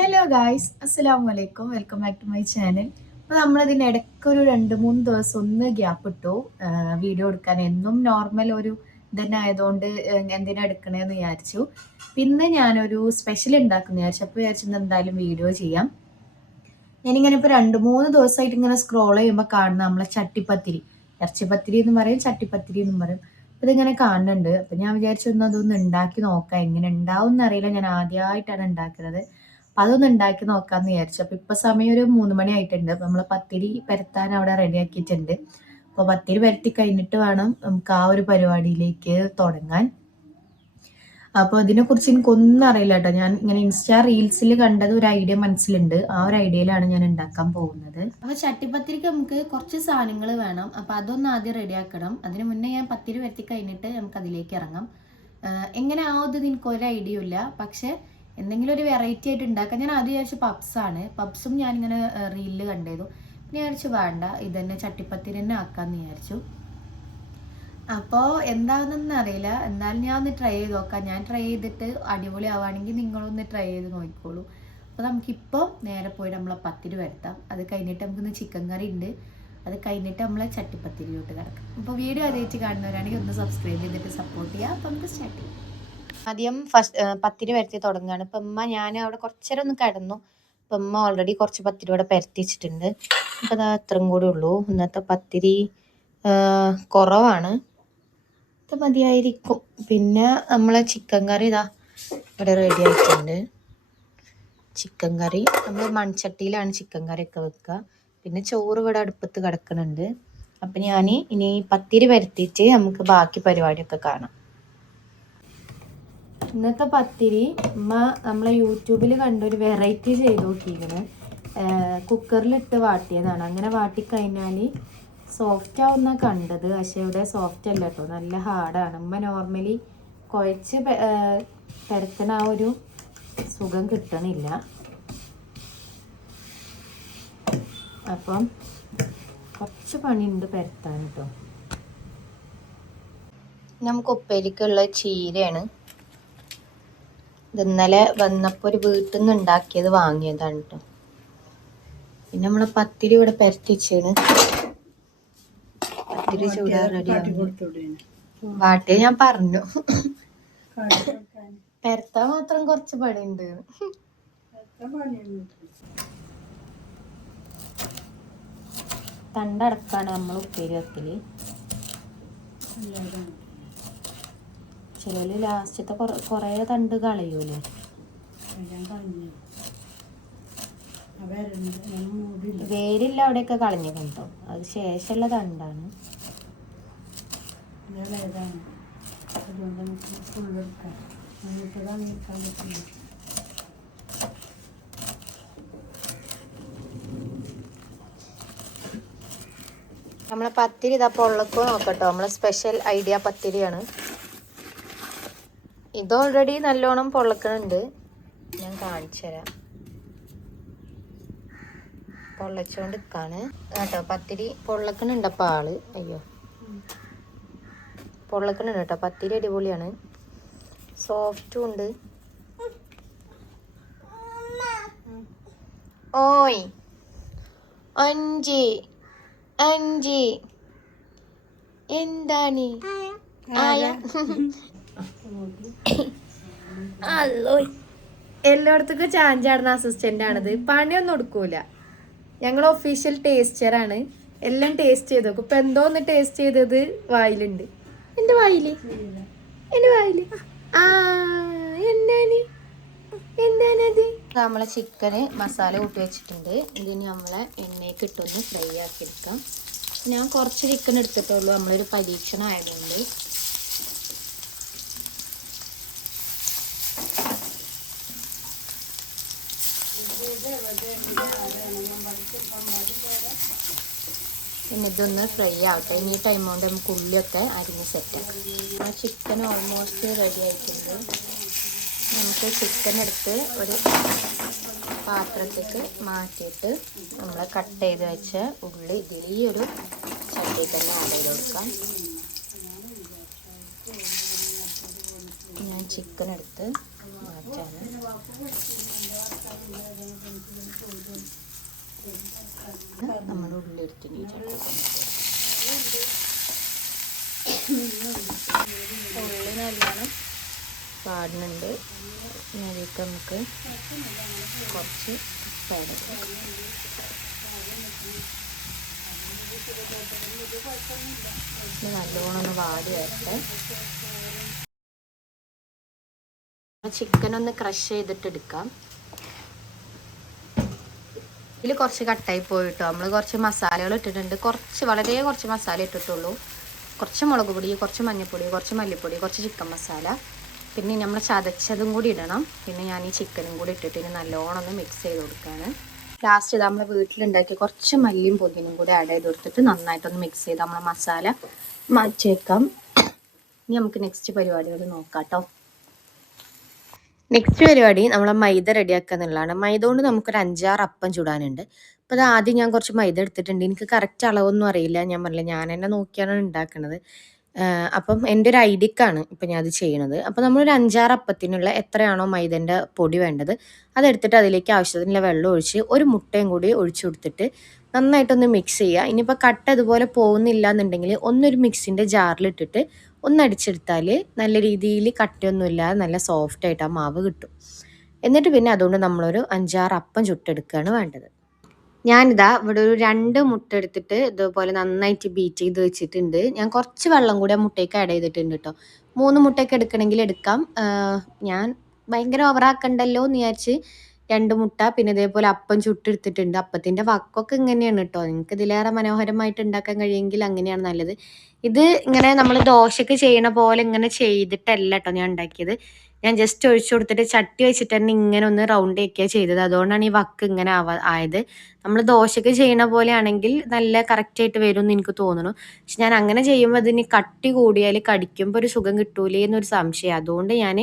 Hello guys, അസ്സലാമു അലൈക്കും. Welcome back to my channel. അപ്പോൾ നമ്മളിതിന് ഇടയ്ക്കൊരു 2-3 ദിവസം ഒന്ന് ഗ്യാപ്പ് ഇട്ടു വീഡിയോ എടുക്കാൻ. എന്നും നോർമൽ ഒരു ഇതന്നെ ആയതുകൊണ്ട് എന്തിനാ എടുക്കണേന്ന് വിചാരിച്ചു. പിന്നെ ഞാനൊരു സ്പെഷ്യൽ ഉണ്ടാക്കുന്ന വിചാരിച്ചു. അപ്പോൾ വിചാരിച്ചത് എന്തായാലും വീഡിയോ ചെയ്യാം. ഞാനിങ്ങനെ ഇപ്പോൾ 2-3 ദിവസമായിട്ട് ഇങ്ങനെ സ്ക്രോൾ ചെയ്യുമ്പോൾ കാണുന്ന നമ്മളെ ചട്ടിപ്പത്തിരി, ഇറച്ചിപ്പത്തിരി എന്ന് പറയും, ചട്ടിപ്പത്തിരി എന്നും പറയും. അപ്പോൾ ഇതിങ്ങനെ കാണുന്നുണ്ട്. അപ്പോൾ ഞാൻ വിചാരിച്ചൊന്ന് അതൊന്ന് ഉണ്ടാക്കി നോക്കാം. എങ്ങനെ ഉണ്ടാവും എന്നറിയില്ല, ഞാൻ ആദ്യമായിട്ടാണ് ഉണ്ടാക്കുന്നത്. അപ്പം അതൊന്ന് ഉണ്ടാക്കി നോക്കാമെന്ന് വിചാരിച്ചു. അപ്പോൾ ഇപ്പോൾ സമയം ഒരു 3 മണി ആയിട്ടുണ്ട്. അപ്പോൾ നമ്മൾ പത്തിരി പരത്താൻ അവിടെ റെഡി ആക്കിയിട്ടുണ്ട്. അപ്പോൾ പത്തിരി പരത്തി കഴിഞ്ഞിട്ട് വേണം നമുക്ക് ആ ഒരു പരിപാടിയിലേക്ക് തുടങ്ങാൻ. അപ്പോൾ ഇതിനെക്കുറിച്ച് എനിക്കൊന്നും അറിയില്ല കേട്ടോ. ഞാൻ ഇങ്ങനെ ഇൻസ്റ്റാ റീൽസിൽ കണ്ടത് ഒരു ഐഡിയ മനസ്സിലുണ്ട്. ആ ഒരു ഐഡിയയിലാണ് ഞാൻ ഉണ്ടാക്കാൻ പോകുന്നത്. അപ്പോൾ ചട്ടിപ്പത്തിരിക്ക് നമുക്ക് കുറച്ച് സാധനങ്ങൾ വേണം. അപ്പോൾ അതൊന്ന് ആദ്യം റെഡിയാക്കണം. അതിന് മുന്നേ ഞാൻ പത്തിരി പരത്തി കഴിഞ്ഞിട്ട് നമുക്ക് അതിലേക്ക് ഇറങ്ങാം. എങ്ങനെ ആവുന്നത് എനിക്ക് ഒരു ഐഡിയ ഇല്ല. പക്ഷേ എന്തെങ്കിലും ഒരു വെറൈറ്റി ആയിട്ട് ഉണ്ടാക്കാം. ഞാൻ ആദ്യം വിചാരിച്ചു പപ്സാണ്. പപ്സും ഞാനിങ്ങനെ റീലിൽ കണ്ടേതു. പിന്നെ വിചാരിച്ചു വേണ്ട, ഇതന്നെ ചട്ടിപ്പത്തിരി തന്നെ ആക്കാമെന്ന് വിചാരിച്ചു. അപ്പോൾ എന്താണെന്നൊന്നും അറിയില്ല. എന്നാലും ഞാൻ ഒന്ന് ട്രൈ ചെയ്ത് നോക്കാം. ഞാൻ ട്രൈ ചെയ്തിട്ട് അടിപൊളി ആവുകയാണെങ്കിൽ നിങ്ങളൊന്ന് ട്രൈ ചെയ്ത് നോക്കിക്കോളൂ. അപ്പോൾ നമുക്കിപ്പോൾ നേരെ പോയി നമ്മളെ പത്തിരി വരുത്താം. അത് കഴിഞ്ഞിട്ട് നമുക്കിന്ന് ചിക്കൻ കറി ഉണ്ട്. അത് കഴിഞ്ഞിട്ട് നമ്മളെ ചട്ടിപ്പത്തിരിയോട്ട് കിടക്കാം. അപ്പോൾ വീഡിയോ ആദ്യമായിട്ട് കാണുന്നവരാണെങ്കിൽ ഒന്ന് സബ്സ്ക്രൈബ് ചെയ്തിട്ട് സപ്പോർട്ട് ചെയ്യുക. അപ്പോൾ നമുക്ക് സ്റ്റാർട്ട് ചെയ്യാം. ആദ്യം പത്തിരി പരത്തി തുടങ്ങുകയാണ്. ഇപ്പം ഉമ്മ, ഞാൻ അവിടെ കുറച്ചേരം ഒന്ന് കിടന്നു. ഇപ്പം ഉമ്മ ഓൾറെഡി കുറച്ച് പത്തിരി ഇവിടെ പരത്തി വെച്ചിട്ടുണ്ട്. അപ്പം അതാ അത്രയും കൂടെ ഉള്ളൂ. ഇന്നത്തെ പത്തിരി കുറവാണ്, ഇത് മതിയായിരിക്കും. പിന്നെ നമ്മളെ ചിക്കൻ കറി ഇതാ ഇവിടെ റെഡി ആയിട്ടുണ്ട്. ചിക്കൻ കറി നമ്മൾ മൺചട്ടിയിലാണ് ചിക്കൻ കറിയൊക്കെ വെക്കുക. പിന്നെ ചോറ് ഇവിടെ അടുപ്പത്ത് കിടക്കുന്നുണ്ട്. അപ്പം ഞാൻ ഇനി പത്തിരി പരത്തിയിട്ട് നമുക്ക് ബാക്കി പരിപാടിയൊക്കെ കാണാം. ഇന്നത്തെ പത്തിരി ഉമ്മ നമ്മളെ യൂട്യൂബിൽ കണ്ടൊരു വെറൈറ്റി ചെയ്ത് നോക്കിയിരിക്കണ്. കുക്കറിലിട്ട് വാട്ടിയതാണ്. അങ്ങനെ വാട്ടിക്കഴിഞ്ഞാൽ സോഫ്റ്റ് ആവുന്ന കണ്ടത്. പക്ഷേ ഇവിടെ സോഫ്റ്റ് അല്ല കേട്ടോ, നല്ല ഹാർഡാണ്. ഉമ്മ നോർമലി കുഴച്ച് പരത്തണ ആ ഒരു സുഖം കിട്ടണില്ല. അപ്പം കുറച്ച് പണിയുണ്ട് പരത്താൻ കേട്ടോ. നമുക്ക് ഉപ്പേരിക്കുള്ള ചീരയാണ്. ഇത് ഇന്നലെ വന്നപ്പോൾ ഒരു വീട്ടിൽ നിന്ന് ഉണ്ടാക്കിയത് വാങ്ങിയതാണ് കേട്ടോ. പിന്നെ നമ്മളെ പത്തിരി ഇവിടെ പരത്തിച്ചാണ്. പത്തിരി ചൂടാൻ റെഡിയാവുന്നു. വാട്ടിയ ഞാൻ പറഞ്ഞു, പരത്താൻ മാത്രം കുറച്ച് പണിയുണ്ട്. തണ്ടടക്കാണ് നമ്മൾ ഉപ്പേരി വെക്കല്. ചിലര് ലാസ്റ്റത്തെ കുറേ തണ്ട് കളയൂലേ. വേരില്ല, അവിടെയൊക്കെ കളഞ്ഞു കണ്ടോ. അത് ശേഷമുള്ള തണ്ടാണ്. നമ്മളെ പത്തിരി ഇതാ പൊള്ളക്കോ നോക്കട്ടോ. നമ്മളെ സ്പെഷ്യൽ ഐഡിയ പത്തിരിയാണ് ഇത്. ഓൾറെഡി നല്ലോണം പൊള്ളക്കണുണ്ട്. ഞാൻ കാണിച്ചു തരാം. പൊള്ളച്ചോണ്ട് നിൽക്കാണ് കേട്ടോ. പത്തിരി പൊള്ളക്കണുണ്ടപ്പോൾ ആള്. അയ്യോ, പൊള്ളക്കണുണ്ട് കേട്ടോ. പത്തിരി അടിപൊളിയാണ്, സോഫ്റ്റും ഉണ്ട്. ഓയ് അഞ്ചി അഞ്ചി എന്താണ് ആയ അല്ലോ. എല്ലായിടത്തേക്കും ചാഞ്ചാടുന്ന അസിസ്റ്റന്റ് ആണിത്. പണിയൊന്നും കൊടുക്കൂല. ഞങ്ങൾ ഒഫീഷ്യൽ ടേസ്റ്ററാണ്. എല്ലാം ടേസ്റ്റ് ചെയ്ത് നോക്കും. ഇപ്പം എന്തോ ഒന്ന് ടേസ്റ്റ് ചെയ്തത് വായിലുണ്ട്. എൻ്റെ വായില് ആ എന്താണത്? നമ്മളെ ചിക്കന് മസാല കൂട്ടി വെച്ചിട്ടുണ്ട്. ഇതിന് നമ്മളെ എണ്ണയ്ക്ക് ഇട്ടൊന്ന് ഫ്രൈ ആക്കി എടുക്കാം. ഞാൻ കുറച്ച് ചിക്കൻ എടുത്തിട്ടുള്ളൂ, നമ്മളൊരു പരീക്ഷണം ആയതുകൊണ്ട്. പിന്നെ ഇതൊന്ന് ഫ്രൈ ആവട്ടെ. ഈ ടൈം കൊണ്ട് നമുക്ക് ഉള്ളിയൊക്കെ അരിഞ്ഞ് സെറ്റാക്കാം. ആ ചിക്കൻ ഓൾമോസ്റ്റ് റെഡി ആയിട്ടുണ്ട്. നമുക്ക് ചിക്കൻ എടുത്ത് ഒരു പാത്രത്തേക്ക് മാറ്റിയിട്ട് നമ്മൾ കട്ട് ചെയ്ത് വെച്ച ഉള്ളി ഇതിൽ ഈ ഒരു ചട്ടിയിൽ തന്നെ ആഡ് ചെയ്ത് കൊടുക്കാം. ഞാൻ ചിക്കൻ എടുത്ത് മാറ്റാണ്. നമ്മുടെ ഉള്ളിലെടുത്തിന് ഈ ചട്ടി ഉള്ളി നല്ലോണം പാടുന്നുണ്ട്. അതിലേക്ക് നമുക്ക് കുറച്ച് നല്ലോണം ഒന്ന് വാടി വരട്ടെ. ചിക്കൻ ഒന്ന് ക്രഷ് ചെയ്തിട്ട് എടുക്കാം. ഇതിൽ കുറച്ച് കട്ടായി പോയിട്ടോ. നമ്മൾ കുറച്ച് മസാലകൾ ഇട്ടിട്ടുണ്ട്. വളരെ കുറച്ച് മസാല ഇട്ടിട്ടുള്ളൂ. കുറച്ച് മുളക് പൊടി, കുറച്ച് മഞ്ഞൾപ്പൊടി, കുറച്ച് മല്ലിപ്പൊടി, കുറച്ച് ചിക്കൻ മസാല, പിന്നെ നമ്മൾ ചതച്ചതും കൂടി ഇടണം. പിന്നെ ഞാൻ ഈ ചിക്കനും കൂടി ഇട്ടിട്ട് ഇനി നല്ലോണം ഒന്ന് മിക്സ് ചെയ്ത് കൊടുക്കുകയാണ്. ലാസ്റ്റ് ഇത് നമ്മൾ വീട്ടിലുണ്ടാക്കി കുറച്ച് മല്ലിയും പുതിനും കൂടി ആഡ് ചെയ്ത് കൊടുത്തിട്ട് നന്നായിട്ടൊന്ന് മിക്സ് ചെയ്ത് നമ്മളെ മസാല മാറ്റി വെക്കാം. ഇനി നമുക്ക് നെക്സ്റ്റ് പരിപാടികൾ നോക്കാം കേട്ടോ. നെക്സ്റ്റ് പരിപാടി നമ്മളെ മൈദ റെഡിയാക്കുക എന്നുള്ളതാണ്. മൈദ കൊണ്ട് നമുക്കൊരു 5-6 അപ്പം ചുടാനുണ്ട്. അപ്പോൾ അത് ആദ്യം ഞാൻ കുറച്ച് മൈദ എടുത്തിട്ടുണ്ട്. എനിക്ക് കറക്റ്റ് അളവൊന്നും അറിയില്ല. ഞാൻ പറഞ്ഞില്ല, ഞാൻ തന്നെ നോക്കിയാണ് ഉണ്ടാക്കുന്നത്. അപ്പം എൻ്റെ ഒരു ഐഡിയക്കാണ് ഇപ്പം ഞാൻ അത് ചെയ്യണത്. അപ്പോൾ നമ്മളൊരു 5-6 അപ്പത്തിനുള്ള എത്രയാണോ മൈദൻ്റെ പൊടി വേണ്ടത് അതെടുത്തിട്ട് അതിലേക്ക് ആവശ്യത്തിനുള്ള വെള്ളം ഒഴിച്ച് ഒരു മുട്ടയും കൂടി ഒഴിച്ചു കൊടുത്തിട്ട് നന്നായിട്ടൊന്ന് മിക്സ് ചെയ്യുക. ഇനിയിപ്പോൾ കട്ട അതുപോലെ പോകുന്നില്ല എന്നുണ്ടെങ്കിൽ ഒന്നൊരു മിക്സിൻ്റെ ജാറിലിട്ടിട്ട് ഒന്നടിച്ചെടുത്താൽ നല്ല രീതിയിൽ കട്ടയൊന്നുമില്ലാതെ നല്ല സോഫ്റ്റായിട്ട് ആ മാവ് കിട്ടും. എന്നിട്ട് പിന്നെ അതുകൊണ്ട് നമ്മളൊരു 5-6 അപ്പം ചുട്ടെടുക്കുകയാണ് വേണ്ടത്. ഞാനിതാ ഇവിടെ ഒരു 2 മുട്ട എടുത്തിട്ട് ഇതുപോലെ നന്നായിട്ട് ബീറ്റ് ചെയ്ത് വെച്ചിട്ടുണ്ട്. ഞാൻ കുറച്ച് വെള്ളം കൂടി ആ മുട്ടയ്ക്ക് ആഡ് ചെയ്തിട്ടുണ്ട് കേട്ടോ. 3 മുട്ടയൊക്കെ എടുക്കണമെങ്കിൽ എടുക്കാം. ഞാൻ ഭയങ്കര ഓവറാക്കണ്ടല്ലോ എന്ന് വിചാരിച്ച് 2 മുട്ട പിന്നെ ഇതേപോലെ അപ്പം ചുട്ടെടുത്തിട്ടുണ്ട്. അപ്പത്തിൻ്റെ വക്കൊക്കെ ഇങ്ങനെയാണ് കേട്ടോ. നിങ്ങൾക്ക് ഇതിലേറെ മനോഹരമായിട്ട് ഉണ്ടാക്കാൻ കഴിയുമെങ്കിൽ അങ്ങനെയാണ് നല്ലത്. ഇത് ഇങ്ങനെ നമ്മൾ ദോശയ്ക്ക് ചെയ്യണ പോലെ ഇങ്ങനെ ചെയ്തിട്ടല്ല കേട്ടോ ഞാൻ ഉണ്ടാക്കിയത്. ഞാൻ ജസ്റ്റ് ഒഴിച്ചു കൊടുത്തിട്ട് ചട്ടി വെച്ചിട്ട് തന്നെ ഇങ്ങനെ ഒന്ന് റൗണ്ട് ആക്കിയാണ് ചെയ്തത്. അതുകൊണ്ടാണ് ഈ വക്ക് ഇങ്ങനെ ആയത്. നമ്മൾ ദോശയ്ക്ക് ചെയ്യണ പോലെ ആണെങ്കിൽ നല്ല കറക്റ്റായിട്ട് വരും എന്ന് എനിക്ക് തോന്നുന്നു. പക്ഷെ ഞാൻ അങ്ങനെ ചെയ്യുമ്പോൾ അതിന് കട്ടി കൂടിയാൽ കടിക്കുമ്പോൾ ഒരു സുഖം കിട്ടൂലേ എന്നൊരു സംശയം. അതുകൊണ്ട് ഞാൻ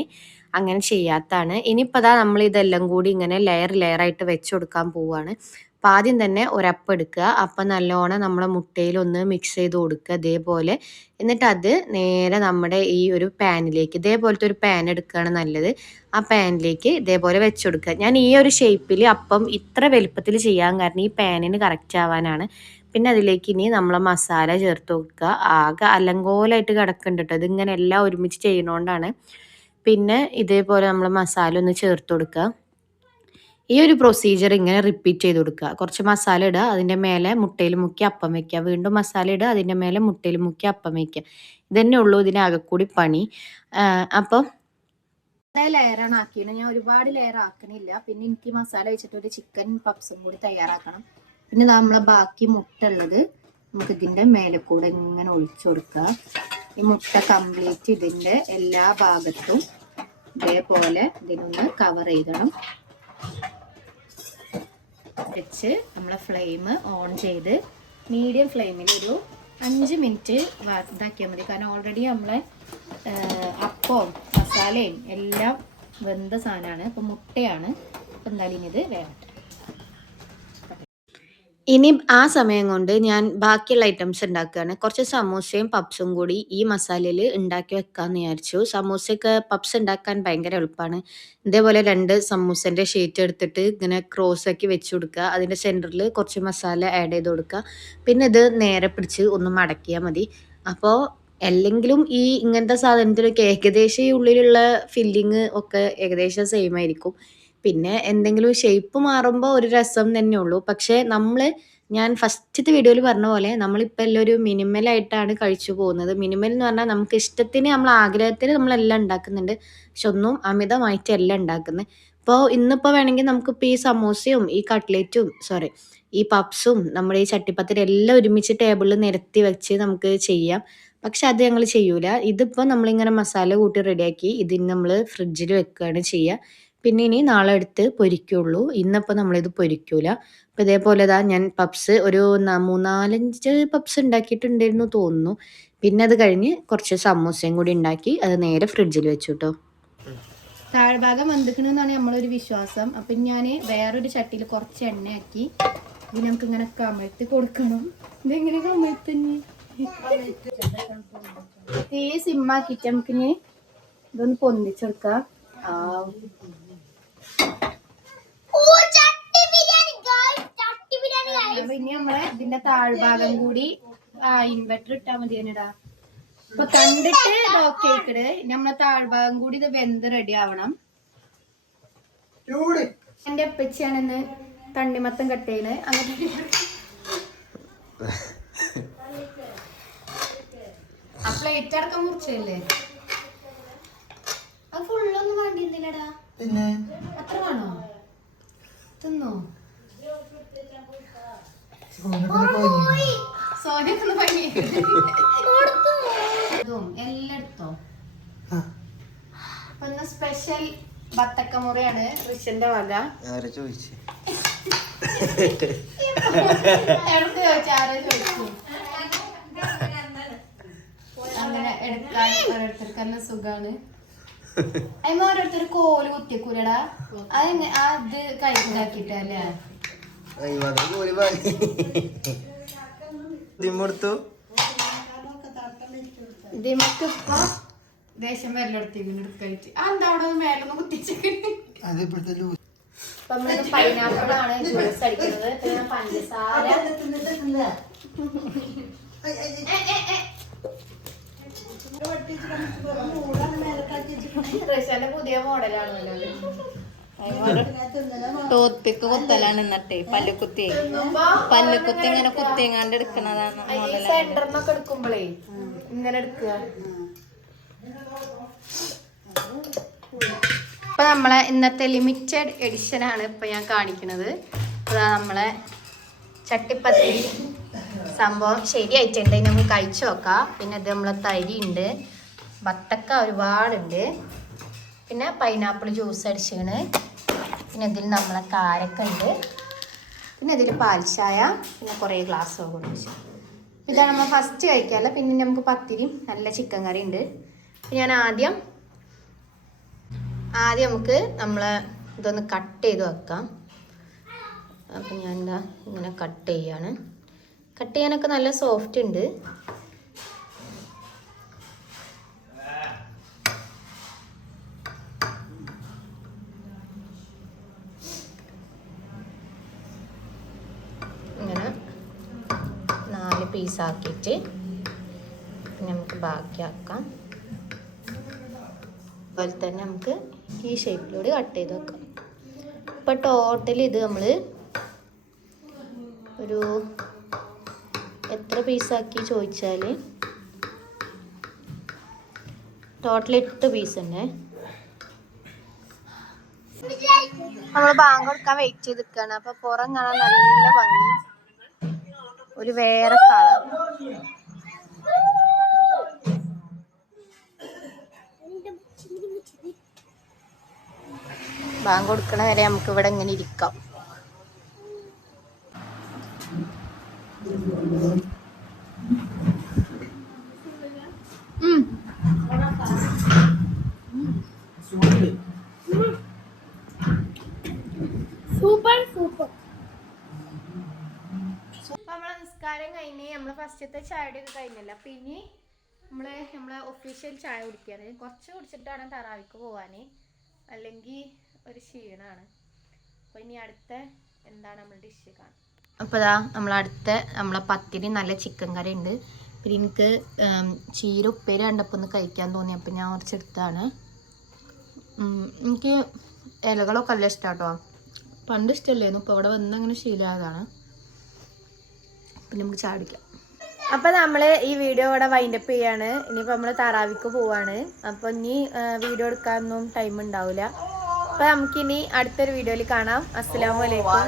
അങ്ങനെ ചെയ്യാത്തതാണ്. ഇനിയിപ്പോൾ അതാ നമ്മൾ ഇതെല്ലാം കൂടി ഇങ്ങനെ ലെയറായിട്ട് വെച്ച് കൊടുക്കാൻ പോവുകയാണ്. അപ്പോൾ ആദ്യം തന്നെ ഒരപ്പം എടുക്കുക. അപ്പം നല്ലോണം നമ്മളെ മുട്ടയിലൊന്ന് മിക്സ് ചെയ്ത് കൊടുക്കുക ഇതേപോലെ. എന്നിട്ട് അത് നേരെ നമ്മുടെ ഈ ഒരു പാനിലേക്ക്, ഇതേപോലത്തെ ഒരു പാൻ എടുക്കുകയാണ് നല്ലത്. ആ പാനിലേക്ക് ഇതേപോലെ വെച്ച് കൊടുക്കുക. ഞാൻ ഈ ഒരു ഷേപ്പിൽ അപ്പം ഇത്ര വലുപ്പത്തിൽ ചെയ്യാൻ കാരണം ഈ പാനിന് കറക്റ്റ് ആവാനാണ്. പിന്നെ അതിലേക്ക് ഇനി നമ്മളെ മസാല ചേർത്ത് കൊടുക്കുക. ആകെ അലങ്കോലമായിട്ട് കിടക്കുന്നുണ്ട് കേട്ടോ. ഇതിങ്ങനെ എല്ലാം ഒരുമിച്ച് ചെയ്യുന്നതുകൊണ്ടാണ്. പിന്നെ ഇതേപോലെ നമ്മൾ മസാല ഒന്ന് ചേർത്ത് കൊടുക്കുക. ഈ ഒരു പ്രൊസീജിയർ ഇങ്ങനെ റിപ്പീറ്റ് ചെയ്ത് കൊടുക്കുക. കുറച്ച് മസാല ഇടുക, അതിൻ്റെ മേലെ മുട്ടയിൽ മുക്കി അപ്പം വയ്ക്കുക. വീണ്ടും മസാല ഇടുക, അതിൻ്റെ മേലെ മുട്ടയിൽ മുക്കി അപ്പം വയ്ക്കുക. ഇതന്നെ ഉള്ളൂ ഇതിനാകെ കൂടി പണി. അപ്പം ലെയറാണ് ആക്കിയത്. ഞാൻ ഒരുപാട് ലെയർ ആക്കണില്ല. പിന്നെ എനിക്ക് മസാല വെച്ചിട്ട് ഒരു ചിക്കൻ പപ്സും കൂടി തയ്യാറാക്കണം. പിന്നെ നമ്മളെ ബാക്കി മുട്ട ഉള്ളത് നമുക്ക് ഇതിൻ്റെ മേലെ കൂടെ ഇങ്ങനെ ഒഴിച്ചു കൊടുക്കുക. ഈ മുട്ട കംപ്ലീറ്റ് ഇതിൻ്റെ എല്ലാ ഭാഗത്തും ഇതേപോലെ ഇതിനൊന്ന് കവർ ചെയ്തണം. വെച്ച് നമ്മളെ ഫ്ലെയിം ഓൺ ചെയ്ത് മീഡിയം ഫ്ലെയിമിൽ ഒരു 5 മിനിറ്റ് ഇതാക്കിയാൽ മതി. കാരണം ഓൾറെഡി നമ്മളെ അപ്പവും മസാലയും എല്ലാം വെന്ത സാധനമാണ്. അപ്പം മുട്ടയാണ്. അപ്പം എന്തായാലും ഇനി ഇത് വേവട്ടെ. ഇനി ആ സമയം കൊണ്ട് ഞാൻ ബാക്കിയുള്ള ഐറ്റംസ് ഉണ്ടാക്കുകയാണ്. കുറച്ച് സമൂസയും പപ്സും കൂടി ഈ മസാലയിൽ ഉണ്ടാക്കി വെക്കാമെന്ന് വിചാരിച്ചു. സമൂസയൊക്കെ പപ്സ് ഉണ്ടാക്കാൻ ഭയങ്കര എളുപ്പമാണ്. ഇതേപോലെ 2 സമൂസൻ്റെ ഷീറ്റ് എടുത്തിട്ട് ഇങ്ങനെ ക്രോസ് ആക്കി വെച്ച് കൊടുക്കുക. അതിൻ്റെ സെൻറ്ററിൽ കുറച്ച് മസാല ആഡ് ചെയ്ത് കൊടുക്കുക. പിന്നെ ഇത് നേരെ പിടിച്ച് ഒന്ന് മടക്കിയാൽ മതി. അപ്പോൾ അല്ലെങ്കിലും ഈ ഇങ്ങനത്തെ സാധനത്തിലൊക്കെ ഏകദേശം ഈ ഉള്ളിലുള്ള ഫില്ലിങ് ഒക്കെ ഏകദേശം സെയിം ആയിരിക്കും. പിന്നെ എന്തെങ്കിലും ഷേപ്പ് മാറുമ്പോൾ ഒരു രസം തന്നെ ഉള്ളൂ. പക്ഷേ ഞാൻ ഫസ്റ്റത്തെ വീഡിയോയിൽ പറഞ്ഞ പോലെ നമ്മളിപ്പോൾ എല്ലാം ഒരു മിനിമലായിട്ടാണ് കഴിച്ചു പോകുന്നത്. മിനിമൽ എന്ന് പറഞ്ഞാൽ നമുക്ക് ഇഷ്ടത്തിന് നമ്മൾ ആഗ്രഹത്തിന് നമ്മളെല്ലാം ഉണ്ടാക്കുന്നുണ്ട്. പക്ഷെ ഒന്നും അമിതമായിട്ടല്ല ഉണ്ടാക്കുന്നത്. ഇപ്പോൾ ഇന്നിപ്പോൾ വേണമെങ്കിൽ നമുക്കിപ്പോൾ ഈ സമൂസയും ഈ കട്ട്ലേറ്റും ഈ പപ്സും നമ്മുടെ ഈ ചട്ടിപ്പത്തിരി എല്ലാം ഒരുമിച്ച് ടേബിളിൽ നിരത്തി വെച്ച് നമുക്ക് ചെയ്യാം. പക്ഷെ അത് ഞങ്ങൾ ചെയ്യൂല. ഇതിപ്പോൾ നമ്മളിങ്ങനെ മസാല കൂട്ടി റെഡിയാക്കി ഇതിന് നമ്മൾ ഫ്രിഡ്ജിൽ വെക്കുകയാണ് ചെയ്യുക. പിന്നെ ഇനി നാളെ എടുത്ത് പൊരിക്കുള്ളൂ. ഇന്നിപ്പോൾ നമ്മളിത് പൊരിക്കൂല. അപ്പോൾ ഇതേപോലെ ഞാൻ പപ്സ് ഒരു 3-4-5 പപ്സ് ഉണ്ടാക്കിയിട്ടുണ്ടായിരുന്നു തോന്നുന്നു. പിന്നെ അത് കഴിഞ്ഞ് കുറച്ച് സമൂസയും കൂടി ഉണ്ടാക്കി അത് നേരെ ഫ്രിഡ്ജിൽ വെച്ചു കേട്ടോ. താഴ്ഭാഗം വെന്തിക്കണമെന്നാണ് നമ്മളൊരു വിശ്വാസം. അപ്പം ഞാൻ വേറൊരു ചട്ടിയിൽ കുറച്ച് എണ്ണയാക്കി ഇത് നമുക്ക് ഇങ്ങനെ കമഴ്ത്തി കൊടുക്കണം. ഇതെങ്ങനെ കമഴ്ത്തഞ്ഞ് തീ സിമ്മാക്കിയിട്ട് നമുക്ക് ഇനി ഇതൊന്ന് പൊന്തിച്ചെടുക്കാം. ഇനി നമ്മളെ ഇതിന്റെ താഴ്ഭാഗം കൂടി ഇൻവെർട്ടർ ഇട്ടാ മതി എന്നിടാ. ഇപ്പൊ കണ്ടിട്ട് ഓക്കെ ആയിക്കട്. ഇനി നമ്മളെ താഴ്ഭാഗം കൂടി ഇത് വെന്ത് റെഡി ആവണം. എന്റെ അപ്പച്ചിയാണെന്ന് തണ്ണിമത്തം കട്ട് ചെയ്യണ്. അങ്ങനെ ആ പ്ലേറ്റ് അടക്കം മുറിച്ചല്ലേ? അത് ഫുള്ളൊന്നും വേണ്ടിയിരുന്നില്ലടാ. അത്ര വേണോ? തിന്നോ? സോനിയൊക്കെ പണി എല്ലാം എടുത്തോ. അപ്പൊ ഇന്ന് സ്പെഷ്യൽ ബത്തക്കമുറയാണ് ഋഷന്റെ വക. ചോദിച്ചു ആരോ ചോദിച്ചു. അങ്ങനെ എടുക്കാൻ ഓരോരുത്തർക്ക് നല്ല സുഖാണ്. അതിന് ഓരോരുത്തർ കോല് കുത്തിക്കൂലടാ. അത് കഴിക്കാക്കിട്ടല്ലേ ദിമക്ക് ഇപ്പൊ ദേഷ്യം വരലെടുത്തിട്ട് എന്താ അവിടെ മേലൊന്ന് കുത്തിച്ചിട്ട്. പൈനാപ്പിൾ ആണ് ജ്യൂസ് അടിക്കുന്നത്. പഞ്ചസാര ഋഷന്റെ പുതിയ മോഡലാണല്ലോ. ടൂത്ത് പിക്ക് കുത്തലാണ് എന്നിട്ട് പല്ലുകുത്തി ഇങ്ങനെ കുത്തിങ്ങാണ്ട് എടുക്കണതാണ്. സെന്ററിനൊക്കെ എടുക്കുമ്പോഴേ ഇങ്ങനെ എടുക്കുക. ഇപ്പൊ നമ്മളെ ഇന്നത്തെ ലിമിറ്റഡ് എഡിഷൻ ആണ് ഇപ്പൊ ഞാൻ കാണിക്കുന്നത്. നമ്മളെ ചട്ടിപ്പത്തിരി സംഭവം ശരിയായിട്ടുണ്ട്. നമുക്ക് കഴിച്ചു നോക്കാം. പിന്നെ ഇത് നമ്മളെ തരി ഉണ്ട്, ബത്തക്ക ഒരുപാടുണ്ട്, പിന്നെ പൈനാപ്പിൾ ജ്യൂസ് അടിച്ചാണ്, പിന്നെ ഇതിൽ നമ്മളെ കാരക്ക ഉണ്ട്, പിന്നെ ഇതിൽ പാൽച്ചായ, പിന്നെ കുറേ ഗ്ലാസ് കുടിച്ചു. ഇതാണ് നമ്മൾ ഫസ്റ്റ് കഴിക്കാമല്ലോ. പിന്നെ നമുക്ക് പത്തിരിയും നല്ല ചിക്കൻ കറി ഉണ്ട്. ഞാൻ ആദ്യം നമുക്ക് നമ്മളെ ഇതൊന്ന് കട്ട് ചെയ്ത് വെക്കാം. അപ്പം ഞാൻ എന്താ ഇങ്ങനെ കട്ട് ചെയ്യാണ്. കട്ട് ചെയ്യാനൊക്കെ നല്ല സോഫ്റ്റ് ഉണ്ട്. ഇങ്ങനെ 4 പീസാക്കിയിട്ട് നമുക്ക് ബാക്കിയാക്കാം. അതുപോലെ തന്നെ നമുക്ക് ഈ ഷേപ്പിലൂടെ കട്ട് ചെയ്ത് വെക്കാം. ഇപ്പം ടോട്ടൽ ഇത് നമ്മൾ ഒരു എത്ര പീസാക്കി ചോദിച്ചാൽ ടോട്ടൽ 8 പീസ് തന്നെ. നമ്മൾ ബാങ്ക് കൊടുക്കാൻ വെയിറ്റ് ചെയ്ത് നിൽക്കുകയാണ്. അപ്പോൾ പുറം കാണാൻ നല്ല ഭംഗി, ഒരു വേറെ കളർ. ബാങ്ക് കൊടുക്കണ വരെ നമുക്ക് ഇവിടെ ഇങ്ങനെ ഇരിക്കാം. Super super. നമ്മളെ നിസ്കാരം കഴിഞ്ഞ് നമ്മളെ ഫസ്റ്റത്തെ ചായയുടെ ഒക്കെ കഴിഞ്ഞല്ല. അപ്പൊ ഇനി നമ്മളെ ഒഫീഷ്യൽ ചായ കുടിക്കാണ്. കുറച്ച് കുടിച്ചിട്ടാണ് തറാവിക്ക് പോവാൻ, അല്ലെങ്കിൽ ഒരു ക്ഷീണാണ്. അപ്പോൾ ഇനി അടുത്ത എന്താണ് നമ്മൾ ഡിഷ് കാണാം. അപ്പോൾ ഇതാ നമ്മളെ പത്തിരി നല്ല ചിക്കൻ കറി ഉണ്ട്. പിന്നെ എനിക്ക് ചീര ഉപ്പേരി കണ്ടപ്പോൾ ഒന്ന് കഴിക്കാൻ തോന്നി, അപ്പോൾ ഞാൻ കുറച്ചെടുത്താണ്. എനിക്ക് ഇലകളൊക്കെ നല്ല ഇഷ്ടമാട്ടോ. പണ്ട് ഇഷ്ടമല്ലായിരുന്നു, ഇപ്പോൾ അവിടെ വന്ന് അങ്ങനെ ശീലമായതാണ്. പിന്നെ നമുക്ക് ചാടിക്കാം. അപ്പോൾ നമ്മൾ ഈ വീഡിയോ ഇവിടെ വൈൻഡപ്പ് ചെയ്യാണ്. ഇനിയിപ്പോൾ നമ്മൾ തറാവിക്ക് പോവാണ്. അപ്പോൾ ഇനി വീഡിയോ എടുക്കാനൊന്നും ടൈം ഉണ്ടാവില്ല. അപ്പോൾ നമുക്കിനി അടുത്തൊരു വീഡിയോയിൽ കാണാം. അസ്സലാമു അലൈക്കും.